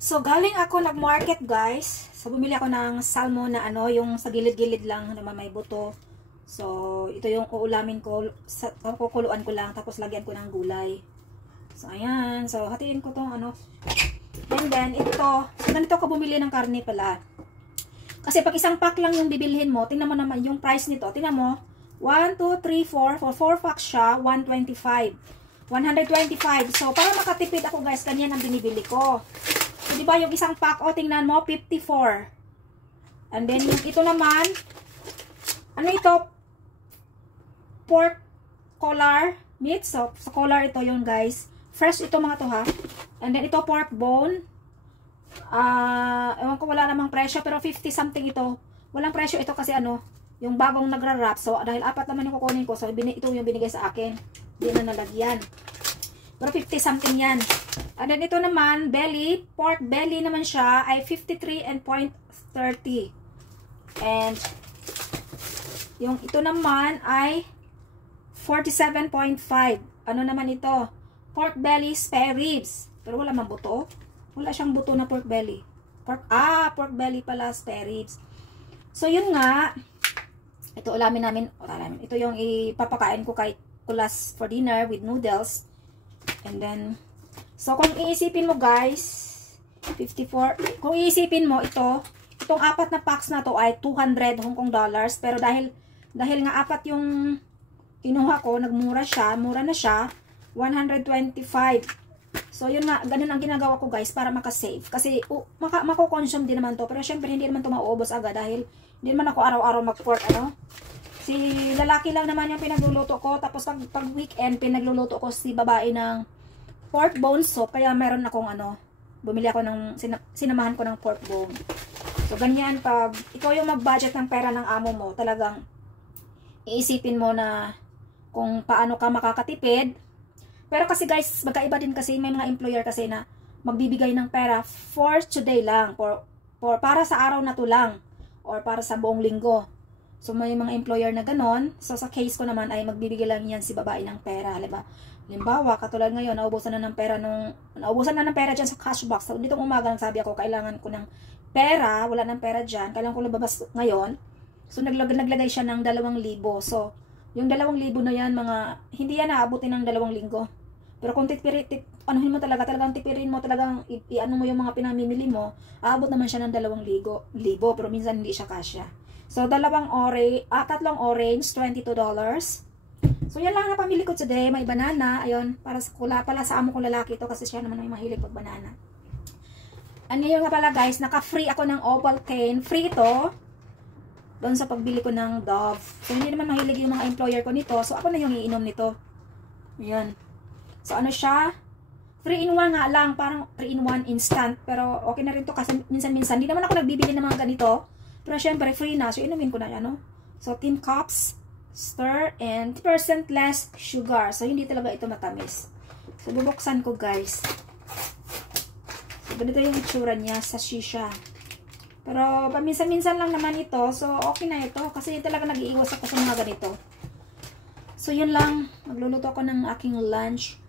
So, galing ako nag-market, guys. So, bumili ako ng salmon na ano, yung sa gilid-gilid lang na may buto. So, ito yung uulamin ko. Kukuluan ko lang, tapos lagyan ko ng gulay. So, ayan. So, hatiin ko tong ano. And then, ito. So, ganito ako bumili ng karne pala. Kasi pag isang pack lang yung bibilhin mo, tingnan mo naman yung price nito. Tingnan mo. 1, 2, 3, 4. For 4 packs siya, 125. 125. So, para makatipid ako, guys, ganyan ang binibili ko. So, diba yung isang pack, o tingnan mo, 54. And then, yung ito naman, ano ito? Pork collar meat. So, sa collar ito yun, guys. Fresh ito mga to, ha. And then, ito pork bone. Ewan ko, wala namang presyo, pero 50 something ito. Walang presyo ito kasi ano, yung bagong nagra-wrap. So, dahil apat naman yung kukunin ko, so, ito yung binigay sa akin. Hindi na nalagyan. Pero 50 something yan. And then ito naman, belly, pork belly naman siya ay 53 and 0.30. And yung ito naman ay 47.5. Ano naman ito? Pork belly spare ribs. Pero wala mang buto. Wala siyang buto na pork belly. Pork belly pala spare ribs. So yun nga, ito ulamin namin. Ito yung ipapakain ko kay Kulas for dinner with noodles. And then, so kung iisipin mo guys, 54, kung iisipin mo itong apat na packs na to ay 200 Hong Kong dollars. Pero dahil nga apat yung kinuha ko, nagmura siya, mura na siya, 125. So yun nga, ganun ang ginagawa ko guys para makasave. Kasi mako-consume din naman to. Pero syempre hindi naman to mauubos agad dahil hindi naman ako araw-araw mag-pork ano. Si lalaki lang naman yung pinagluluto ko. Tapos pag weekend, pinagluluto ko si babae ng pork bone soup. Kaya meron akong ano, bumili ako ng, sinamahan ko ng pork bone. So, ganyan pag ikaw yung mag-budget ng pera ng amo mo, talagang iisipin mo na kung paano ka makakatipid. Pero kasi guys, magkaiba din kasi, may mga employer kasi na magbibigay ng pera for today lang. Para sa araw na to lang. Or para sa buong linggo. So, may mga employer na ganon. So, sa case ko naman ay magbibigay lang yan si babae ng pera. Halimbawa, katulad ngayon, naubusan na ng pera dyan sa cash box. So, ditong umaga, nagsabi ako, kailangan ko ng pera. Wala ng pera dyan. Kailangan ko labas ngayon. So, naglagay siya ng 2,000. So, yung 2,000 na yan, hindi yan naabutin ng 2 linggo. Pero kung anuhin mo talagang tipirin mo, talagang i-ano mo yung mga pinamimili mo, aabot naman siya ng 2,000. Pero minsan hindi siya kasya. So, 3 orange, $22. So, yan lang na pamili ko today. May banana. Ayun, pala sa amo kong lalaki ito kasi siya naman may mahilig pag banana. Ano yun nga pala guys, naka-free ako ng Ovaltine. Free ito. Doon sa pagbili ko ng Dove. So, hindi naman mahilig yung mga employer ko nito. So, ako na yung iinom nito. Ayan. So, ano siya? 3-in-1 nga lang. Parang 3-in-1 instant. Pero, okay na rin to kasi minsan-minsan. Hindi naman ako nagbibili ng mga ganito. Pero syempre, free na. So, inumin ko na yan, no? So, 10 cups, stir, and 10% less sugar. So, hindi talaga ito matamis. So, bubuksan ko, guys. So, ganito yung itsura niya sa shisha. Pero, paminsan-minsan lang naman ito. So, okay na ito. Kasi talaga nag-iiwas ako sa mga ganito. So, yun lang. Magluluto ako ng aking lunch.